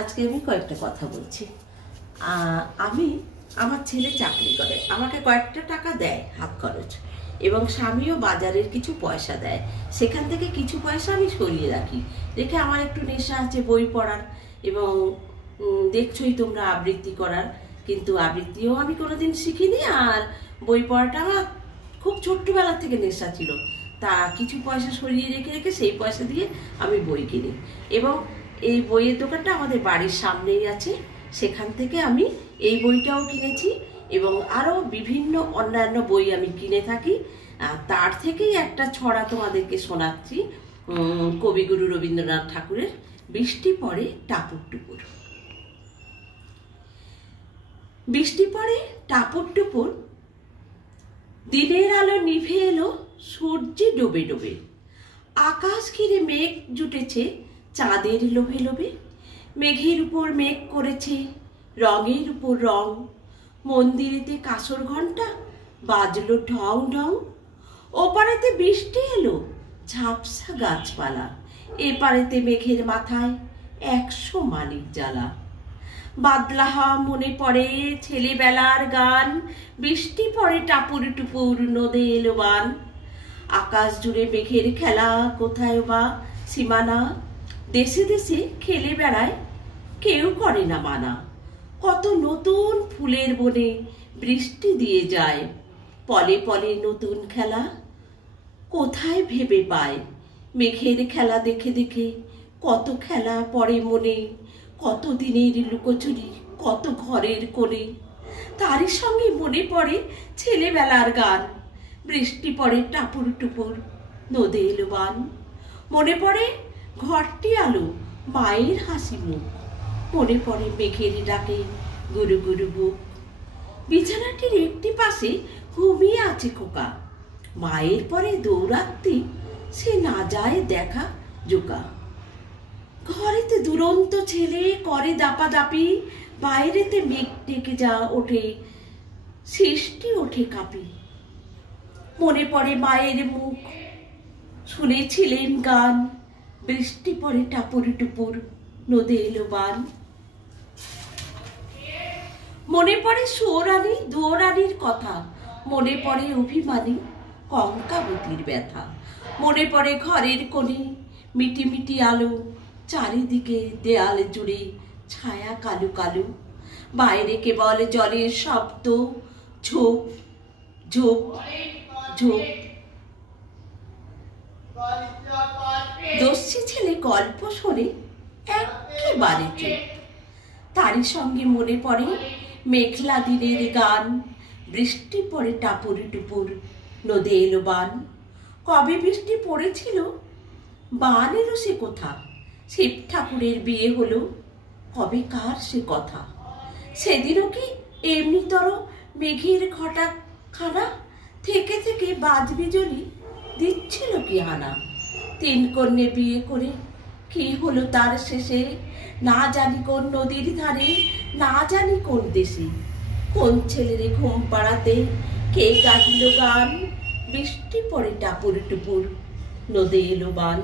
আজকে আমি কয়েকটা কথা বলছি। আমি আমার ছেলে চাকরি করে, আমাকে কয়েকটা টাকা দেয় হাত খরচ, এবং স্বামীও বাজারের কিছু পয়সা দেয়। সেখান থেকে কিছু পয়সা আমি সরিয়ে রাখি, রেখে আমার একটু নেশা আছে বই পড়ার, এবং দেখছোই তোমরা আবৃত্তি করার। কিন্তু আবৃত্তিও আমি কোনোদিন শিখিনি, আর বই পড়াটা আমার খুব ছোট্টবেলা থেকে নেশা ছিল। তা কিছু পয়সা সরিয়ে রেখে রেখে সেই পয়সা দিয়ে আমি বই কিনি, এবং এই বইয়ের দোকানটা আমাদের বাড়ির সামনেই আছে। সেখান থেকে আমি এই বইটাও কিনেছি, এবং আরও বিভিন্ন অন্যান্য বই আমি কিনে থাকি। তার থেকেই একটা ছড়া তোমাদেরকে শোনাচ্ছি, কবিগুরু রবীন্দ্রনাথ ঠাকুরের বৃষ্টি পড়ে টাপুর টুপুর। বৃষ্টি পড়ে টাপুর টুপুর, দিনের আলো নিভে এলো, সূর্যে ডোবে ডোবে, আকাশ ঘিরে মেঘ জুটেছে চাঁদের লোভে লোভে, মেঘের উপর মেঘ করেছে রঙের উপর রং, মন্দিরেতে কাসর ঘণ্টা বাজলো ঢং ঢং, ওপারেতে বৃষ্টি এলো ঝাপসা গাছপালা, এপারেতে মেঘের মাথায় 100 মানিক জ্বালা। বাদলা হাওয়া মনে পড়ে ছেলেবেলার গান, বৃষ্টি পড়ে টাপুর টুপুর নদে এলো বান, আকাশ জুড়ে মেঘের খেলা কোথায় বা সীমানা, দেশে দেশে খেলে বেড়ায় কেউ করে না মানা, কত নতুন ফুলের বনে বৃষ্টি দিয়ে যায়, পলে পলে নতুন খেলা কোথায় ভেবে পায়, মেঘের খেলা দেখে দেখে কত খেলা পড়ে মনে, কত দিনের লুকোচুরি কত ঘরের কোণে, তারই সঙ্গে মনে পড়ে ছেলেবেলার গান, বৃষ্টি পড়ে টাপুর টুপুর নদে এলো বান, মনে পড়ে ঘরটি আলো মায়ের হাসি মুখ, মনে পড়ে মেঘের ডাকে গুরু গুরু বুক, বিছানাটির একটি পাশে ঘুমিয়ে আছে খোকা, মায়ের পরে দৌড়াতে সে না যায় দেখা জোকা, ঘরেতে দুরন্ত ছেলে করে দাপাদাপি, বাইরেতে মেঘ ডেকে যা ওঠে সৃষ্টি ওঠে কাঁপি, মনে পড়ে মায়ের মুখ শুনেছিলেন গান, বৃষ্টি পড়ে টাপুর টুপুর নদে এলো বান, মনে পড়ে সুরানি দুরানির কথা, মনে পড়ে অভিমানী কঙ্কাবতীর ব্যথা, মনে পড়ে ঘরের কোণে মিটি মিটি আলো, চারিদিকে দেয়াল জুড়ে ছায়া কালো কালো, বাইরে কেবল জলের শব্দ ঝোপ ঝোপ ঝোপ, দস্যি ছেলে গল্প শোনে একেবারে চুপ, তারই সঙ্গে মনে পড়ে মেঘলা দিনের গান, বৃষ্টি পড়ে টাপুর টুপুর নদে এলো বান, কবে বৃষ্টি পড়েছিল বান এলো সে কোথা, শিব ঠাকুরের বিয়ে হলো কবে কার সে কথা, সেদিনও কি এমনিতর মেঘের ঘটা খানা, থেকে থেকে বাজ বিজলি দিচ্ছিল কি হানা, 3 কন্যে বিয়ে করে কি হলো তার শেষে, না জানি কোন নদীর ধারে না জানি কোন দেশে, কোন ছেলেরে ঘুম পাড়াতে কে গাইল গান, বৃষ্টি পড়ে টাপুর টুপুর নদে এলো বান।